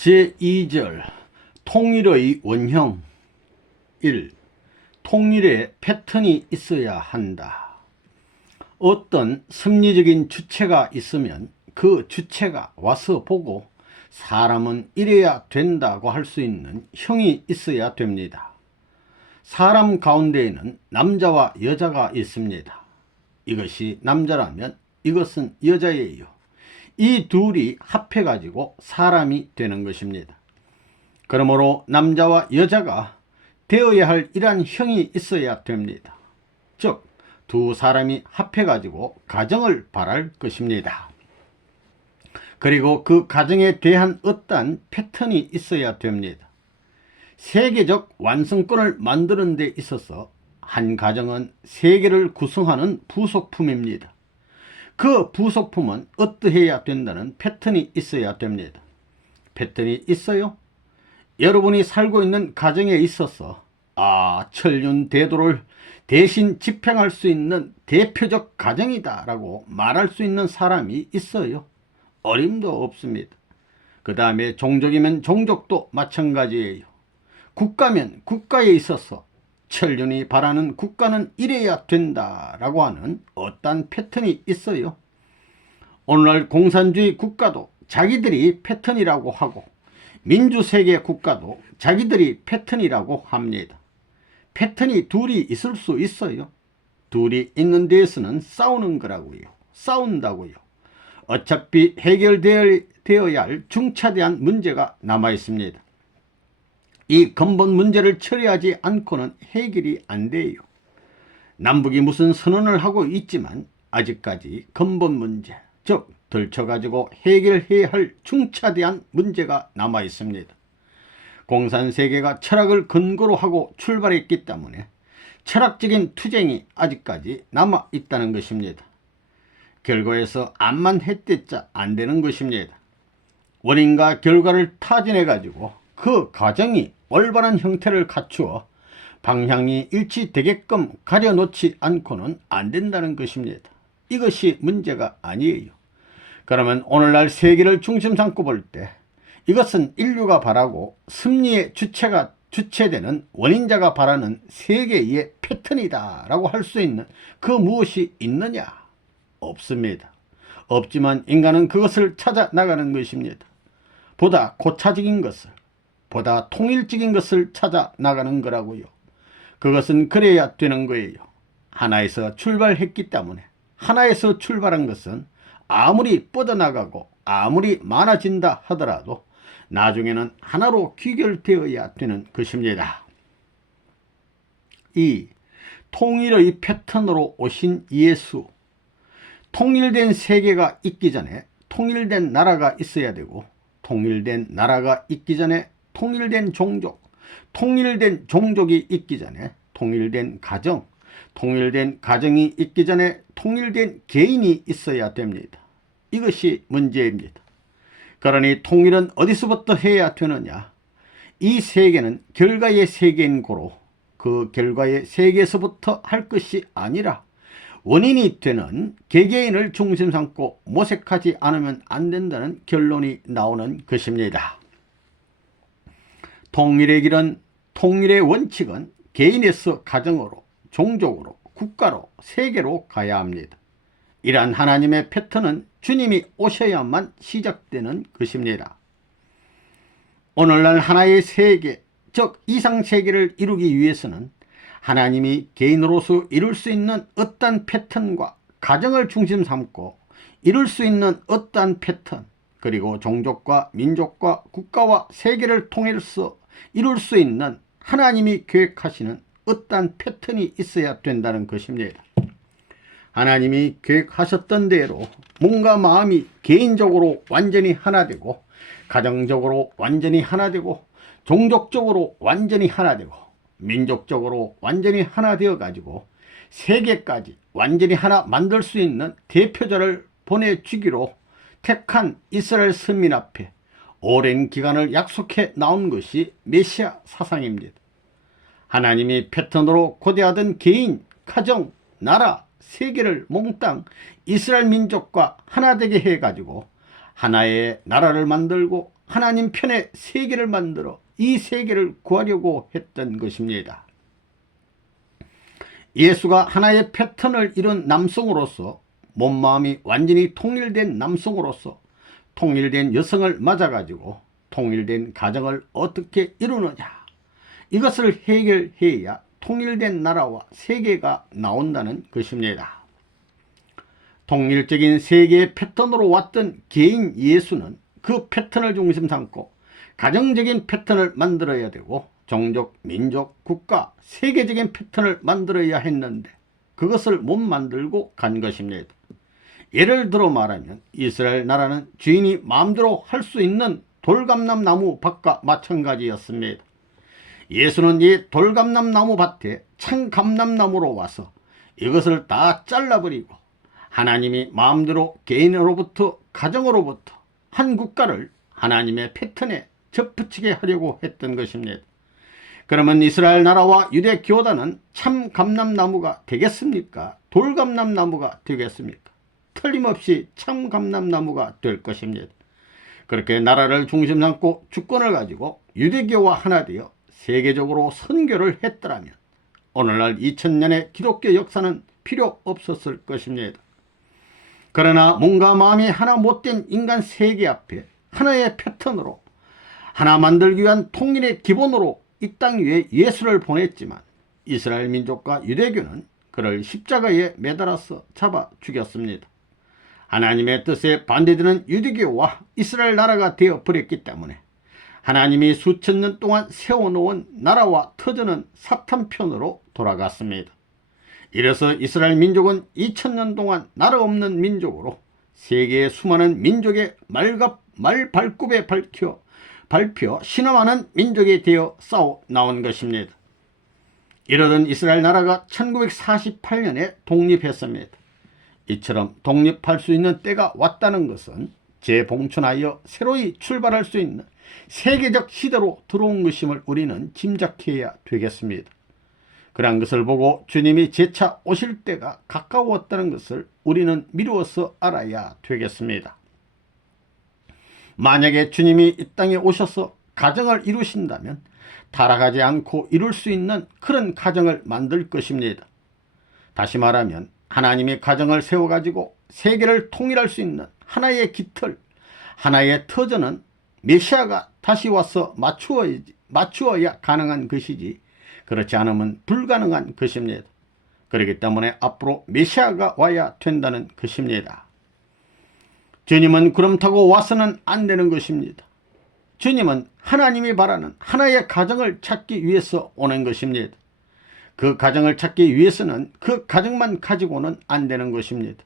제2절 통일의 원형 1. 통일에 패턴이 있어야 한다. 어떤 섭리적인 주체가 있으면 그 주체가 와서 보고 사람은 이래야 된다고 할 수 있는 형이 있어야 됩니다. 사람 가운데에는 남자와 여자가 있습니다. 이것이 남자라면 이것은 여자예요. 이 둘이 합해가지고 사람이 되는 것입니다. 그러므로 남자와 여자가 되어야 할 이러한 형이 있어야 됩니다. 즉, 두 사람이 합해가지고 가정을 바랄 것입니다. 그리고 그 가정에 대한 어떠한 패턴이 있어야 됩니다. 세계적 완성권을 만드는 데 있어서 한 가정은 세계를 구성하는 부속품입니다. 그 부속품은 어떠해야 된다는 패턴이 있어야 됩니다. 패턴이 있어요? 여러분이 살고 있는 가정에 있어서 천륜대도를 대신 집행할 수 있는 대표적 가정이다 라고 말할 수 있는 사람이 있어요. 어림도 없습니다. 그 다음에 종족이면 종족도 마찬가지예요. 국가면 국가에 있어서 천륜이 바라는 국가는 이래야 된다라고 하는 어떠한 패턴이 있어요. 오늘날 공산주의 국가도 자기들이 패턴이라고 하고 민주세계 국가도 자기들이 패턴이라고 합니다. 패턴이 둘이 있을 수 있어요. 둘이 있는 데에서는 싸우는 거라고요. 싸운다고요. 어차피 해결되어야 할 중차대한 문제가 남아 있습니다. 이 근본 문제를 처리하지 않고는 해결이 안 돼요. 남북이 무슨 선언을 하고 있지만 아직까지 근본 문제, 즉 들춰가지고 해결해야 할 중차대한 문제가 남아 있습니다. 공산세계가 철학을 근거로 하고 출발했기 때문에 철학적인 투쟁이 아직까지 남아 있다는 것입니다. 결과에서 암만 했댔자 안 되는 것입니다. 원인과 결과를 타진해 가지고 그 과정이 올바른 형태를 갖추어 방향이 일치되게끔 가려놓지 않고는 안 된다는 것입니다. 이것이 문제가 아니에요. 그러면 오늘날 세계를 중심 삼고 볼 때 이것은 인류가 바라고 섭리의 주체되는 원인자가 바라는 세계의 패턴이다 라고 할 수 있는 그 무엇이 있느냐? 없습니다. 없지만 인간은 그것을 찾아 나가는 것입니다. 보다 고차적인 것을, 보다 통일적인 것을 찾아 나가는 거라고요. 그것은 그래야 되는 거예요. 하나에서 출발했기 때문에 하나에서 출발한 것은 아무리 뻗어나가고 아무리 많아진다 하더라도 나중에는 하나로 귀결되어야 되는 것입니다. 2. 통일의 패턴으로 오신 예수. 통일된 세계가 있기 전에 통일된 나라가 있어야 되고, 통일된 나라가 있기 전에 통일된 종족, 통일된 종족이 있기 전에 통일된 가정, 통일된 가정이 있기 전에 통일된 개인이 있어야 됩니다. 이것이 문제입니다. 그러니 통일은 어디서부터 해야 되느냐? 이 세계는 결과의 세계인 고로 그 결과의 세계에서부터 할 것이 아니라 원인이 되는 개개인을 중심 삼고 모색하지 않으면 안 된다는 결론이 나오는 것입니다. 통일의 길은, 통일의 원칙은 개인에서 가정으로, 종족으로, 국가로, 세계로 가야 합니다. 이러한 하나님의 패턴은 주님이 오셔야만 시작되는 것입니다. 오늘날 하나의 세계, 즉 이상세계를 이루기 위해서는 하나님이 개인으로서 이룰 수 있는 어떠한 패턴과 가정을 중심 삼고 이룰 수 있는 어떠한 패턴, 그리고 종족과 민족과 국가와 세계를 통해서 이룰 수 있는 하나님이 계획하시는 어떠한 패턴이 있어야 된다는 것입니다. 하나님이 계획하셨던 대로 몸과 마음이 개인적으로 완전히 하나 되고, 가정적으로 완전히 하나 되고, 종족적으로 완전히 하나 되고, 민족적으로 완전히 하나 되어 가지고 세계까지 완전히 하나 만들 수 있는 대표자를 보내주기로 택한 이스라엘 선민 앞에 오랜 기간을 약속해 나온 것이 메시아 사상입니다. 하나님이 패턴으로 고대하던 개인, 가정, 나라, 세계를 몽땅 이스라엘 민족과 하나 되게 해가지고 하나의 나라를 만들고 하나님 편에 세계를 만들어 이 세계를 구하려고 했던 것입니다. 예수가 하나의 패턴을 이룬 남성으로서, 몸마음이 완전히 통일된 남성으로서 통일된 여성을 맞아가지고 통일된 가정을 어떻게 이루느냐, 이것을 해결해야 통일된 나라와 세계가 나온다는 것입니다. 통일적인 세계의 패턴으로 왔던 개인 예수는 그 패턴을 중심 삼고 가정적인 패턴을 만들어야 되고 종족, 민족, 국가, 세계적인 패턴을 만들어야 했는데 그것을 못 만들고 간 것입니다. 예를 들어 말하면 이스라엘 나라는 주인이 마음대로 할 수 있는 돌감람 나무 밭과 마찬가지였습니다. 예수는 이 돌감람 나무 밭에 참감람나무로 와서 이것을 다 잘라버리고 하나님이 마음대로 개인으로부터, 가정으로부터 한 국가를 하나님의 패턴에 접붙이게 하려고 했던 것입니다. 그러면 이스라엘 나라와 유대 교단은 참 감람나무가 되겠습니까? 돌감람나무가 되겠습니까? 틀림없이 참 감람나무가 될 것입니다. 그렇게 나라를 중심 삼고 주권을 가지고 유대교와 하나 되어 세계적으로 선교를 했더라면 오늘날 2000년의 기독교 역사는 필요 없었을 것입니다. 그러나 몸과 마음이 하나 못된 인간 세계 앞에 하나의 패턴으로 하나 만들기 위한 통일의 기본으로 이 땅 위에 예수를 보냈지만 이스라엘 민족과 유대교는 그를 십자가에 매달아서 잡아 죽였습니다. 하나님의 뜻에 반대되는 유대교와 이스라엘 나라가 되어버렸기 때문에 하나님이 수천 년 동안 세워놓은 나라와 터전은 사탄 편으로 돌아갔습니다. 이래서 이스라엘 민족은 2000년 동안 나라 없는 민족으로 세계의 수많은 민족의 말발굽에 밟혀 신음하는 민족이 되어 싸워 나온 것입니다. 이러던 이스라엘 나라가 1948년에 독립했습니다. 이처럼 독립할 수 있는 때가 왔다는 것은 재봉천하여 새로이 출발할 수 있는 세계적 시대로 들어온 것임을 우리는 짐작해야 되겠습니다. 그런 것을 보고 주님이 재차 오실 때가 가까웠다는 것을 우리는 미루어서 알아야 되겠습니다. 만약에 주님이 이 땅에 오셔서 가정을 이루신다면 타락하지 않고 이룰 수 있는 그런 가정을 만들 것입니다. 다시 말하면 하나님이 가정을 세워가지고 세계를 통일할 수 있는 하나의 깃털, 하나의 터전은 메시아가 다시 와서 맞추어야 가능한 것이지 그렇지 않으면 불가능한 것입니다. 그렇기 때문에 앞으로 메시아가 와야 된다는 것입니다. 주님은 구름 타고 와서는 안 되는 것입니다. 주님은 하나님이 바라는 하나의 가정을 찾기 위해서 오는 것입니다. 그 가정을 찾기 위해서는 그 가정만 가지고는 안 되는 것입니다.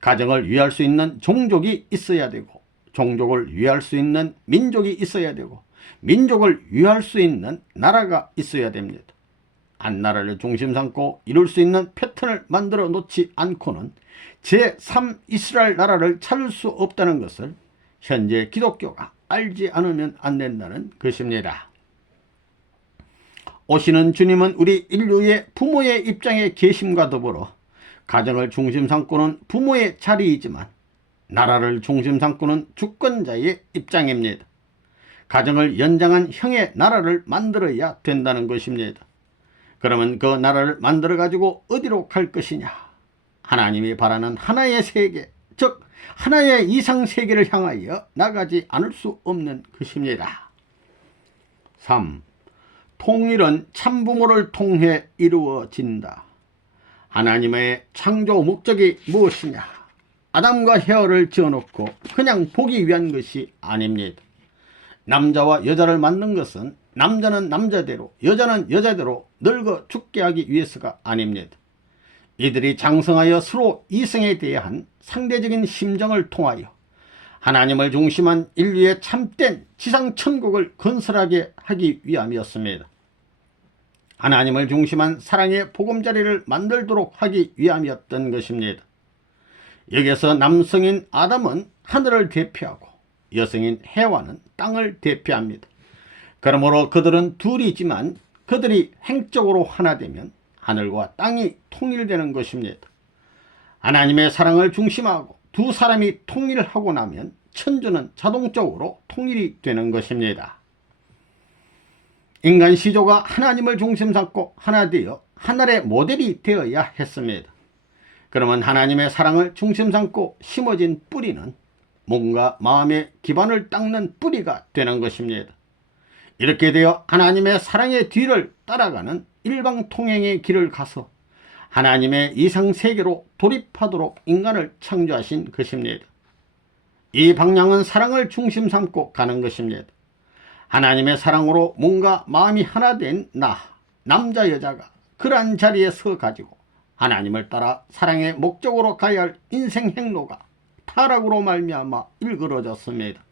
가정을 위할 수 있는 종족이 있어야 되고 종족을 위할 수 있는 민족이 있어야 되고 민족을 위할 수 있는 나라가 있어야 됩니다. 한 나라를 중심 삼고 이룰 수 있는 패턴을 만들어 놓지 않고는 제3 이스라엘 나라를 찾을 수 없다는 것을 현재 기독교가 알지 않으면 안 된다는 것입니다. 오시는 주님은 우리 인류의 부모의 입장에 계심과 더불어 가정을 중심 삼고는 부모의 자리이지만 나라를 중심 삼고는 주권자의 입장입니다. 가정을 연장한 형의 나라를 만들어야 된다는 것입니다. 그러면 그 나라를 만들어 가지고 어디로 갈 것이냐? 하나님이 바라는 하나의 세계, 즉 하나의 이상 세계를 향하여 나가지 않을 수 없는 것입니다. 3. 통일은 참부모를 통해 이루어진다. 하나님의 창조 목적이 무엇이냐? 아담과 헤어를 지어놓고 그냥 보기 위한 것이 아닙니다. 남자와 여자를 만든 것은 남자는 남자대로 여자는 여자대로 늙어 죽게 하기 위해서가 아닙니다. 이들이 장성하여 서로 이성에 대한 상대적인 심정을 통하여 하나님을 중심한 인류의 참된 지상천국을 건설하게 하기 위함이었습니다. 하나님을 중심한 사랑의 보금자리를 만들도록 하기 위함이었던 것입니다. 여기서 남성인 아담은 하늘을 대표하고 여성인 해와는 땅을 대표합니다. 그러므로 그들은 둘이지만 그들이 행적으로 하나 되면 하늘과 땅이 통일되는 것입니다. 하나님의 사랑을 중심하고 두 사람이 통일하고 나면 천주는 자동적으로 통일이 되는 것입니다. 인간 시조가 하나님을 중심 삼고 하나 되어 하늘의 모델이 되어야 했습니다. 그러면 하나님의 사랑을 중심 삼고 심어진 뿌리는 몸과 마음의 기반을 닦는 뿌리가 되는 것입니다. 이렇게 되어 하나님의 사랑의 뒤를 따라가는 일방통행의 길을 가서 하나님의 이상세계로 돌입하도록 인간을 창조하신 것입니다. 이 방향은 사랑을 중심 삼고 가는 것입니다. 하나님의 사랑으로 몸과 마음이 하나 된 남자 여자가 그러한 자리에 서 가지고 하나님을 따라 사랑의 목적으로 가야 할 인생 행로가 타락으로 말미암아 일그러졌습니다.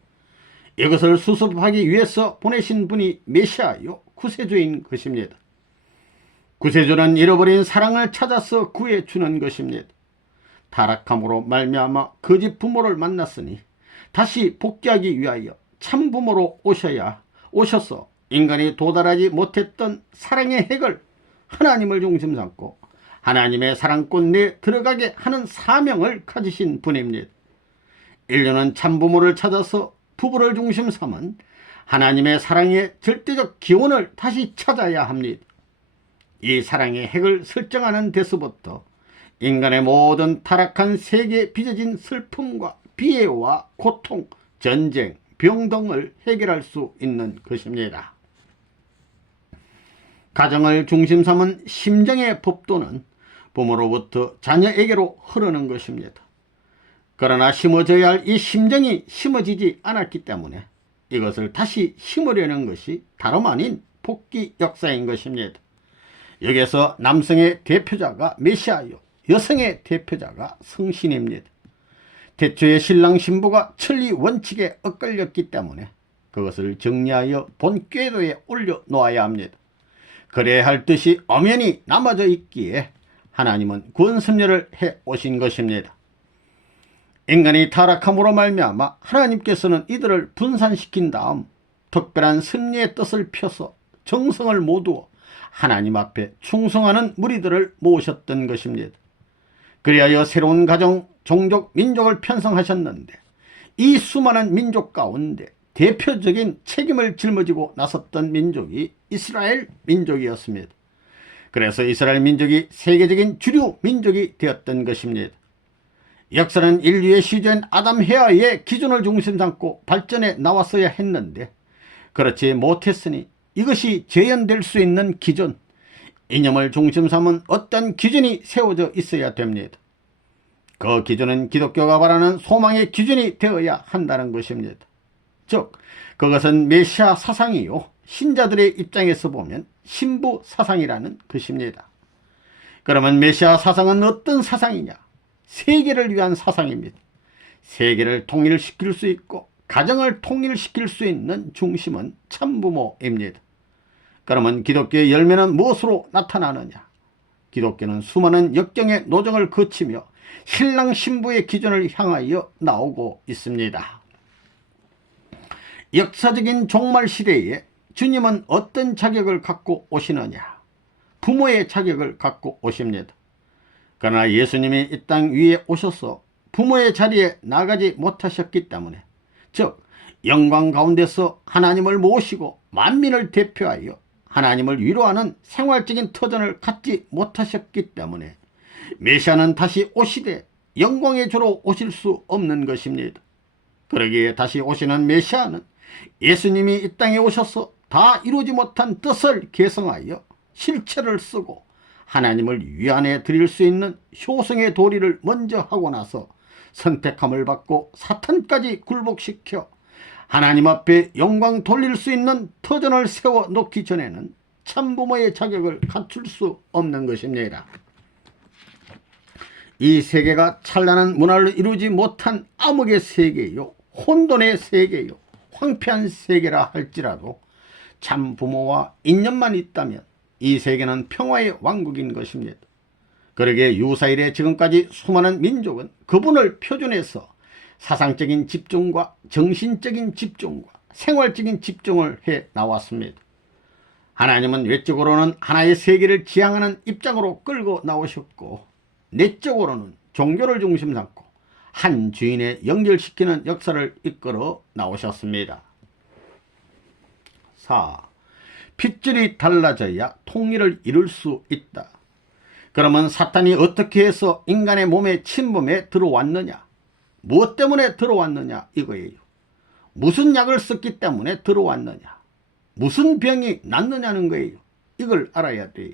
이것을 수습하기 위해서 보내신 분이 메시아요 구세주인 것입니다. 구세주는 잃어버린 사랑을 찾아서 구해주는 것입니다. 타락함으로 말미암아 거짓 부모를 만났으니 다시 복귀하기 위하여 참 부모로 오셔서 인간이 도달하지 못했던 사랑의 핵을 하나님을 중심 삼고 하나님의 사랑권 내에 들어가게 하는 사명을 가지신 분입니다. 인류는 참부모를 찾아서 부부를 중심 삼은 하나님의 사랑의 절대적 기원을 다시 찾아야 합니다. 이 사랑의 핵을 설정하는 데서부터 인간의 모든 타락한 세계에 빚어진 슬픔과 비애와 고통, 전쟁, 병 등을 해결할 수 있는 것입니다. 가정을 중심 삼은 심정의 법도는 부모로부터 자녀에게로 흐르는 것입니다. 그러나 심어져야 할 이 심정이 심어지지 않았기 때문에 이것을 다시 심으려는 것이 다름 아닌 복귀 역사인 것입니다. 여기에서 남성의 대표자가 메시아요, 여성의 대표자가 성신입니다. 태초에 신랑 신부가 천리 원칙에 엇갈렸기 때문에 그것을 정리하여 본 궤도에 올려놓아야 합니다. 그래야 할 뜻이 엄연히 남아져 있기에 하나님은 구원섭리를 해 오신 것입니다. 인간이 타락함으로 말미암아 하나님께서는 이들을 분산시킨 다음 특별한 섭리의 뜻을 펴서 정성을 모두어 하나님 앞에 충성하는 무리들을 모으셨던 것입니다. 그리하여 새로운 가정, 종족, 민족을 편성하셨는데 이 수많은 민족 가운데 대표적인 책임을 짊어지고 나섰던 민족이 이스라엘 민족이었습니다. 그래서 이스라엘 민족이 세계적인 주류 민족이 되었던 것입니다. 역사는 인류의 시조인 아담 헤아의 기준을 중심 삼고 발전해 나왔어야 했는데 그렇지 못했으니 이것이 재현될 수 있는 기준, 이념을 중심 삼은 어떤 기준이 세워져 있어야 됩니다. 그 기준은 기독교가 말하는 소망의 기준이 되어야 한다는 것입니다. 즉 그것은 메시아 사상이요, 신자들의 입장에서 보면 신부 사상이라는 것입니다. 그러면 메시아 사상은 어떤 사상이냐? 세계를 위한 사상입니다. 세계를 통일시킬 수 있고 가정을 통일시킬 수 있는 중심은 참부모입니다. 그러면 기독교의 열매는 무엇으로 나타나느냐? 기독교는 수많은 역경의 노정을 거치며 신랑 신부의 기준을 향하여 나오고 있습니다. 역사적인 종말 시대에 주님은 어떤 자격을 갖고 오시느냐? 부모의 자격을 갖고 오십니다. 그러나 예수님이 이 땅 위에 오셔서 부모의 자리에 나가지 못하셨기 때문에, 즉 영광 가운데서 하나님을 모시고 만민을 대표하여 하나님을 위로하는 생활적인 터전을 갖지 못하셨기 때문에 메시아는 다시 오시되 영광의 주로 오실 수 없는 것입니다. 그러기에 다시 오시는 메시아는 예수님이 이 땅에 오셔서 다 이루지 못한 뜻을 개성하여 실체를 쓰고 하나님을 위안해 드릴 수 있는 효성의 도리를 먼저 하고 나서 선택함을 받고 사탄까지 굴복시켜 하나님 앞에 영광 돌릴 수 있는 터전을 세워 놓기 전에는 참부모의 자격을 갖출 수 없는 것입니다. 이 세계가 찬란한 문화를 이루지 못한 암흑의 세계요, 혼돈의 세계요, 황폐한 세계라 할지라도 참부모와 인연만 있다면 이 세계는 평화의 왕국인 것입니다. 그러기에 유사일에 지금까지 수많은 민족은 그분을 표준해서 사상적인 집중과 정신적인 집중과 생활적인 집중을 해 나왔습니다. 하나님은 외적으로는 하나의 세계를 지향하는 입장으로 끌고 나오셨고 내적으로는 종교를 중심 삼고 한 주인에 연결시키는 역사를 이끌어 나오셨습니다. 4. 핏줄이 달라져야 통일을 이룰 수 있다. 그러면 사탄이 어떻게 해서 인간의 몸에 침범해 들어왔느냐? 무엇 때문에 들어왔느냐 이거예요. 무슨 약을 썼기 때문에 들어왔느냐? 무슨 병이 났느냐는 거예요. 이걸 알아야 돼요.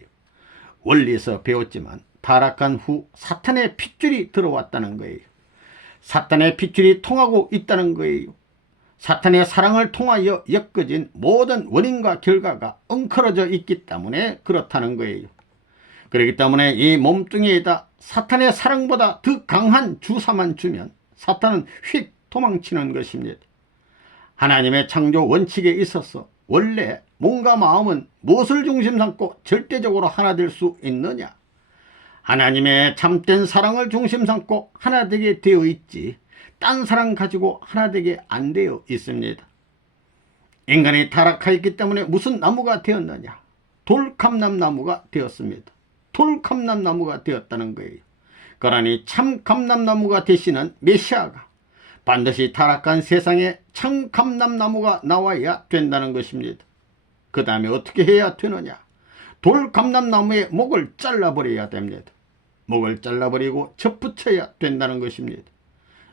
원리에서 배웠지만 타락한 후 사탄의 핏줄이 들어왔다는 거예요. 사탄의 핏줄이 통하고 있다는 거예요. 사탄의 사랑을 통하여 엮어진 모든 원인과 결과가 엉클어져 있기 때문에 그렇다는 거예요. 그렇기 때문에 이 몸뚱이에다 사탄의 사랑보다 더 강한 주사만 주면 사탄은 휙 도망치는 것입니다. 하나님의 창조 원칙에 있어서 원래 몸과 마음은 무엇을 중심 삼고 절대적으로 하나 될 수 있느냐? 하나님의 참된 사랑을 중심 삼고 하나 되게 되어 있지 딴 사랑 가지고 하나 되게 안 되어 있습니다. 인간이 타락하였기 때문에 무슨 나무가 되었느냐? 돌감람나무가 되었습니다. 돌감람나무가 되었다는 거예요. 그러니 참감람나무가 되시는 메시아가 반드시 타락한 세상에 참감람나무가 나와야 된다는 것입니다. 그 다음에 어떻게 해야 되느냐? 돌감람나무의 목을 잘라버려야 됩니다. 목을 잘라버리고 접붙여야 된다는 것입니다.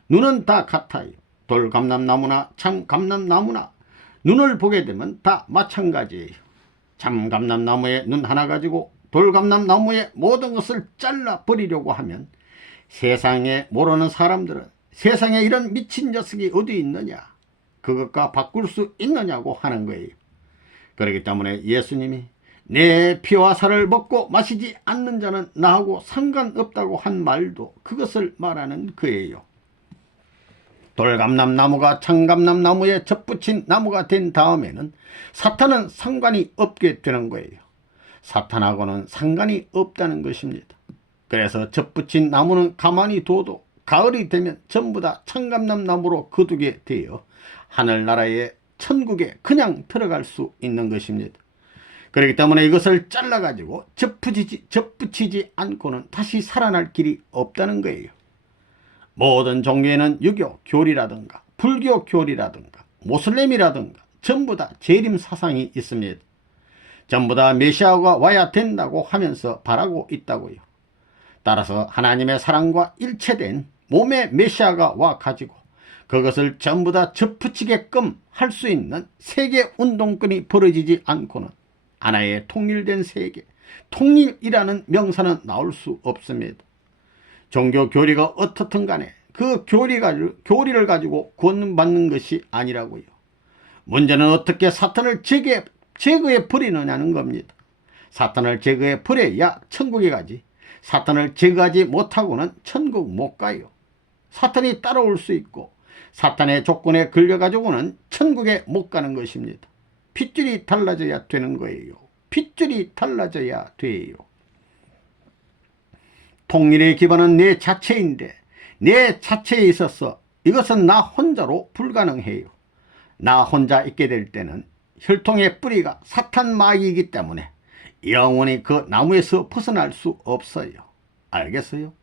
눈은 다 같아요. 돌감람나무나 참감람나무나 눈을 보게 되면 다 마찬가지예요. 참감람나무의 눈 하나 가지고 돌감람나무의 모든 것을 잘라버리려고 하면 세상에 모르는 사람들은 세상에 이런 미친 녀석이 어디 있느냐? 그것과 바꿀 수 있느냐고 하는 거예요. 그렇기 때문에 예수님이 내 피와 살을 먹고 마시지 않는 자는 나하고 상관없다고 한 말도 그것을 말하는 거예요. 돌감람나무가 참감람나무에 접붙인 나무가 된 다음에는 사탄은 상관이 없게 되는 거예요. 사탄하고는 상관이 없다는 것입니다. 그래서 접붙인 나무는 가만히 둬도 가을이 되면 전부 다 참감람나무로 거두게 되어 하늘나라의 천국에 그냥 들어갈 수 있는 것입니다. 그렇기 때문에 이것을 잘라가지고 접붙이지 않고는 다시 살아날 길이 없다는 거예요. 모든 종교에는 유교 교리라든가 불교 교리라든가 모슬렘이라든가 전부 다 재림 사상이 있습니다. 전부 다 메시아가 와야 된다고 하면서 바라고 있다고요. 따라서 하나님의 사랑과 일체된 몸의 메시아가 와 가지고 그것을 전부 다 접붙이게끔 할 수 있는 세계 운동권이 벌어지지 않고는 하나의 통일된 세계, 통일이라는 명사는 나올 수 없습니다. 종교 교리가 어떻든 간에 그 교리를 가지고 구원받는 것이 아니라고요. 문제는 어떻게 사탄을 제거해 버리느냐는 겁니다. 사탄을 제거해 버려야 천국에 가지 사탄을 제거하지 못하고는 천국 못 가요. 사탄이 따라올 수 있고 사탄의 조건에 걸려가지고는 천국에 못 가는 것입니다. 핏줄이 달라져야 되는 거예요. 핏줄이 달라져야 돼요. 통일의 기반은 내 자체인데 내 자체에 있어서 이것은 나 혼자로 불가능해요. 나 혼자 있게 될 때는 혈통의 뿌리가 사탄 마귀이기 때문에 영원히 그 나무에서 벗어날 수 없어요. 알겠어요?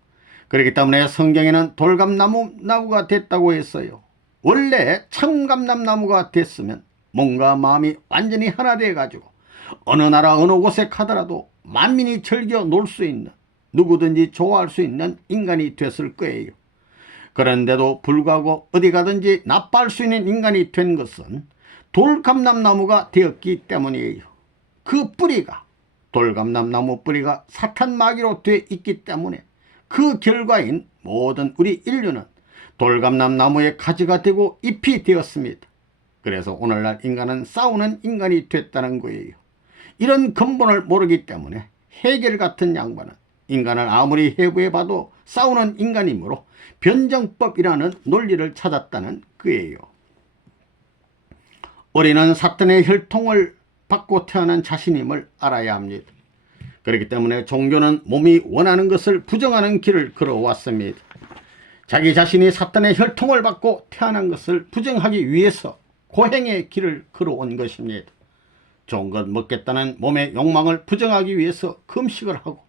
그렇기 때문에 성경에는 돌감나무가 됐다고 했어요. 원래 참감람나무가 됐으면 몸과 마음이 완전히 하나 돼가지고 어느 나라 어느 곳에 가더라도 만민이 즐겨 놀 수 있는 누구든지 좋아할 수 있는 인간이 됐을 거예요. 그런데도 불구하고 어디 가든지 나빠할 수 있는 인간이 된 것은 돌감람나무가 되었기 때문이에요. 그 뿌리가 돌감람나무 뿌리가 사탄 마귀로 되어 있기 때문에 그 결과인 모든 우리 인류는 돌감람나무의 가지가 되고 잎이 되었습니다. 그래서 오늘날 인간은 싸우는 인간이 됐다는 거예요. 이런 근본을 모르기 때문에 헤겔 같은 양반은 인간을 아무리 해부해봐도 싸우는 인간이므로 변정법이라는 논리를 찾았다는 거예요. 우리는 사탄의 혈통을 받고 태어난 자신임을 알아야 합니다. 그렇기 때문에 종교는 몸이 원하는 것을 부정하는 길을 걸어왔습니다. 자기 자신이 사탄의 혈통을 받고 태어난 것을 부정하기 위해서 고행의 길을 걸어온 것입니다. 좋은 것 먹겠다는 몸의 욕망을 부정하기 위해서 금식을 하고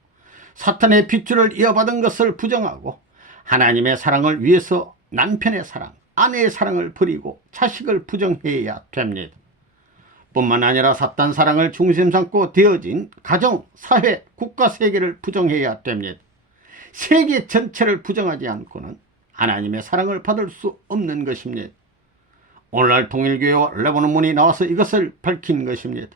사탄의 핏줄을 이어받은 것을 부정하고 하나님의 사랑을 위해서 남편의 사랑, 아내의 사랑을 버리고 자식을 부정해야 됩니다. 뿐만 아니라 사탄 사랑을 중심 삼고 되어진 가정, 사회, 국가, 세계를 부정해야 됩니다. 세계 전체를 부정하지 않고는 하나님의 사랑을 받을 수 없는 것입니다. 오늘날 통일교회와 레바논문이 나와서 이것을 밝힌 것입니다.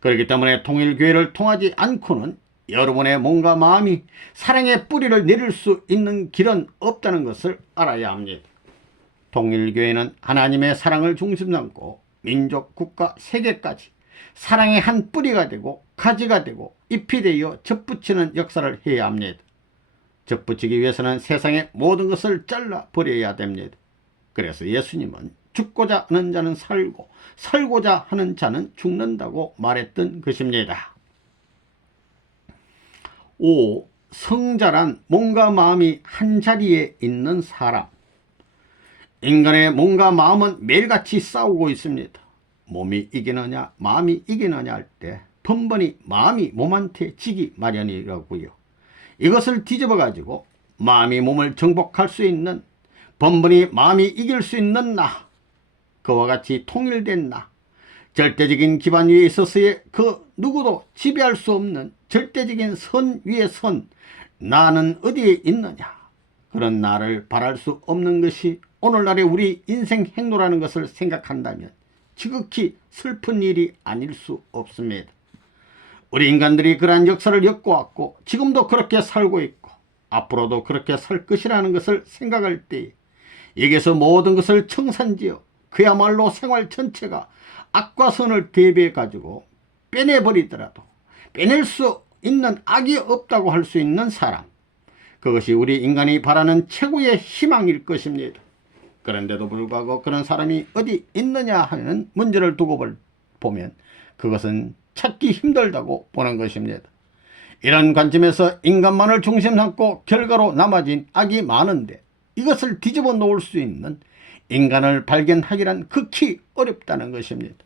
그렇기 때문에 통일교회를 통하지 않고는 여러분의 몸과 마음이 사랑의 뿌리를 내릴 수 있는 길은 없다는 것을 알아야 합니다. 통일교회는 하나님의 사랑을 중심 삼고 민족, 국가, 세계까지 사랑의 한 뿌리가 되고 가지가 되고 잎이 되어 접붙이는 역사를 해야 합니다. 접붙이기 위해서는 세상의 모든 것을 잘라버려야 됩니다. 그래서 예수님은 죽고자 하는 자는 살고 살고자 하는 자는 죽는다고 말했던 것입니다. 5. 성자란 몸과 마음이 한자리에 있는 사람. 인간의 몸과 마음은 매일같이 싸우고 있습니다. 몸이 이기느냐 마음이 이기느냐 할 때 번번이 마음이 몸한테 지기 마련이라고요. 이것을 뒤집어 가지고 마음이 몸을 정복할 수 있는, 번번이 마음이 이길 수 있는 나, 그와 같이 통일된 나, 절대적인 기반 위에 있어서의 그 누구도 지배할 수 없는 절대적인 선 위에 선 나는 어디에 있느냐, 그런 나를 바랄 수 없는 것이 오늘날의 우리 인생 행로라는 것을 생각한다면 지극히 슬픈 일이 아닐 수 없습니다. 우리 인간들이 그러한 역사를 엮어왔고 지금도 그렇게 살고 있고 앞으로도 그렇게 살 것이라는 것을 생각할 때 여기서 모든 것을 청산지어 그야말로 생활 전체가 악과 선을 대비해 가지고 빼내버리더라도 빼낼 수 있는 악이 없다고 할 수 있는 사람, 그것이 우리 인간이 바라는 최고의 희망일 것입니다. 그런데도 불구하고 그런 사람이 어디 있느냐 하는 문제를 두고 보면 그것은 찾기 힘들다고 보는 것입니다. 이런 관점에서 인간만을 중심 삼고 결과로 남아진 악이 많은데 이것을 뒤집어 놓을 수 있는 인간을 발견하기란 극히 어렵다는 것입니다.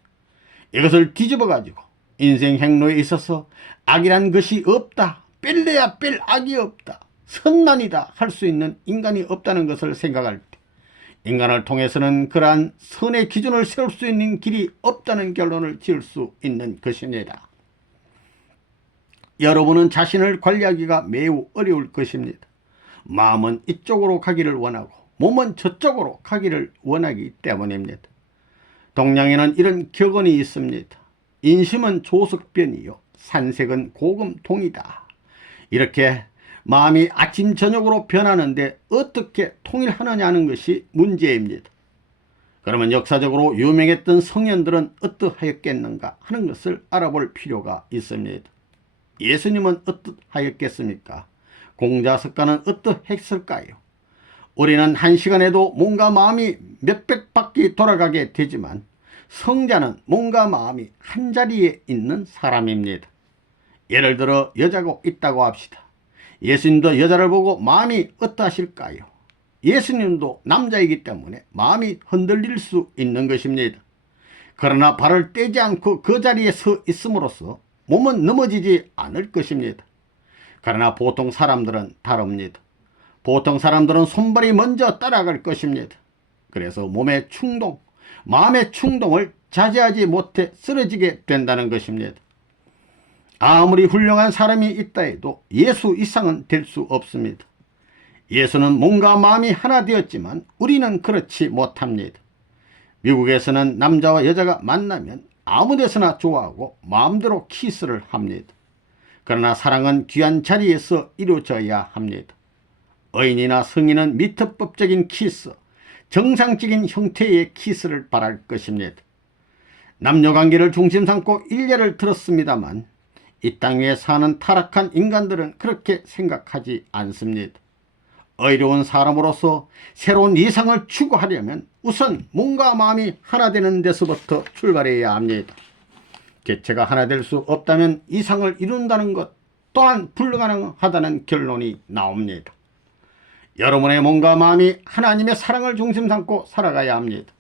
이것을 뒤집어 가지고 인생 행로에 있어서 악이란 것이 없다, 뺄래야 뺄 악이 없다, 선만이다 할 수 있는 인간이 없다는 것을 생각할 때 인간을 통해서는 그러한 선의 기준을 세울 수 있는 길이 없다는 결론을 지을 수 있는 것입니다. 여러분은 자신을 관리하기가 매우 어려울 것입니다. 마음은 이쪽으로 가기를 원하고 몸은 저쪽으로 가기를 원하기 때문입니다. 동양에는 이런 격언이 있습니다. 인심은 조석변이요 산색은 고금동이다. 이렇게 마음이 아침 저녁으로 변하는데 어떻게 통일하느냐는 것이 문제입니다. 그러면 역사적으로 유명했던 성현들은 어떠하였겠는가 하는 것을 알아볼 필요가 있습니다. 예수님은 어떠하였겠습니까? 공자석가는 어떠했을까요? 우리는 한 시간에도 몸과 마음이 몇백 바퀴 돌아가게 되지만 성자는 몸과 마음이 한자리에 있는 사람입니다. 예를 들어 여자가 있다고 합시다. 예수님도 여자를 보고 마음이 어떠하실까요? 예수님도 남자이기 때문에 마음이 흔들릴 수 있는 것입니다. 그러나 발을 떼지 않고 그 자리에 서 있음으로써 몸은 넘어지지 않을 것입니다. 그러나 보통 사람들은 다릅니다. 보통 사람들은 손발이 먼저 따라갈 것입니다. 그래서 몸의 충동, 마음의 충동을 자제하지 못해 쓰러지게 된다는 것입니다. 아무리 훌륭한 사람이 있다 해도 예수 이상은 될 수 없습니다. 예수는 몸과 마음이 하나 되었지만 우리는 그렇지 못합니다. 미국에서는 남자와 여자가 만나면 아무 데서나 좋아하고 마음대로 키스를 합니다. 그러나 사랑은 귀한 자리에서 이루어져야 합니다. 어인이나 성인은 미터법적인 키스, 정상적인 형태의 키스를 바랄 것입니다. 남녀관계를 중심 삼고 일례를 들었습니다만 이 땅 위에 사는 타락한 인간들은 그렇게 생각하지 않습니다. 의로운 사람으로서 새로운 이상을 추구하려면 우선 몸과 마음이 하나 되는 데서부터 출발해야 합니다. 개체가 하나 될 수 없다면 이상을 이룬다는 것 또한 불가능하다는 결론이 나옵니다. 여러분의 몸과 마음이 하나님의 사랑을 중심 삼고 살아가야 합니다.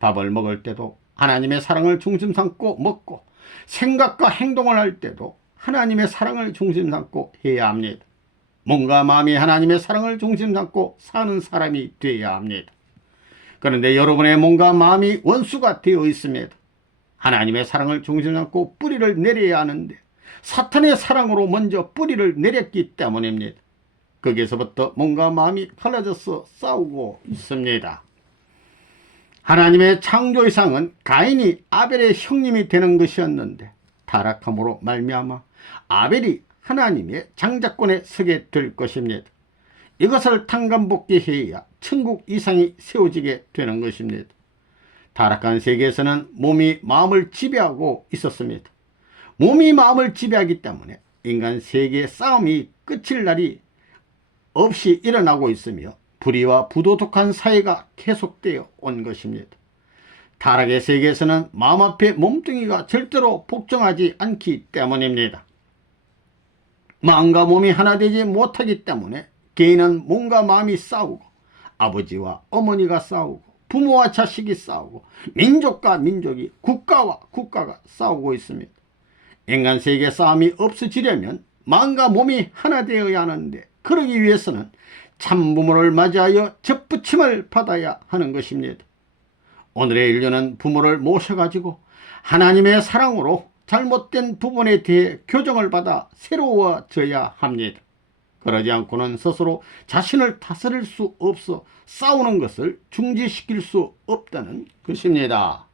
밥을 먹을 때도 하나님의 사랑을 중심 삼고 먹고 생각과 행동을 할 때도 하나님의 사랑을 중심 삼고 해야 합니다. 몸과 마음이 하나님의 사랑을 중심 삼고 사는 사람이 되어야 합니다. 그런데 여러분의 몸과 마음이 원수가 되어 있습니다. 하나님의 사랑을 중심 삼고 뿌리를 내려야 하는데 사탄의 사랑으로 먼저 뿌리를 내렸기 때문입니다. 거기에서부터 몸과 마음이 갈라져서 싸우고 있습니다. 하나님의 창조이상은 가인이 아벨의 형님이 되는 것이었는데 타락함으로 말미암아 아벨이 하나님의 장자권에 서게 될 것입니다. 이것을 탕감복귀해야 천국 이상이 세워지게 되는 것입니다. 타락한 세계에서는 몸이 마음을 지배하고 있었습니다. 몸이 마음을 지배하기 때문에 인간 세계의 싸움이 끝일 날이 없이 일어나고 있으며 불의와 부도덕한 사회가 계속되어 온 것입니다. 타락의 세계에서는 마음 앞에 몸뚱이가 절대로 복종하지 않기 때문입니다. 마음과 몸이 하나 되지 못하기 때문에 개인은 몸과 마음이 싸우고 아버지와 어머니가 싸우고 부모와 자식이 싸우고 민족과 민족이 국가와 국가가 싸우고 있습니다. 인간 세계 싸움이 없어지려면 마음과 몸이 하나 되어야 하는데 그러기 위해서는 참 부모를 맞이하여 접붙임을 받아야 하는 것입니다. 오늘의 인류는 부모를 모셔가지고 하나님의 사랑으로 잘못된 부분에 대해 교정을 받아 새로워져야 합니다. 그러지 않고는 스스로 자신을 다스릴 수 없어 싸우는 것을 중지시킬 수 없다는 것입니다.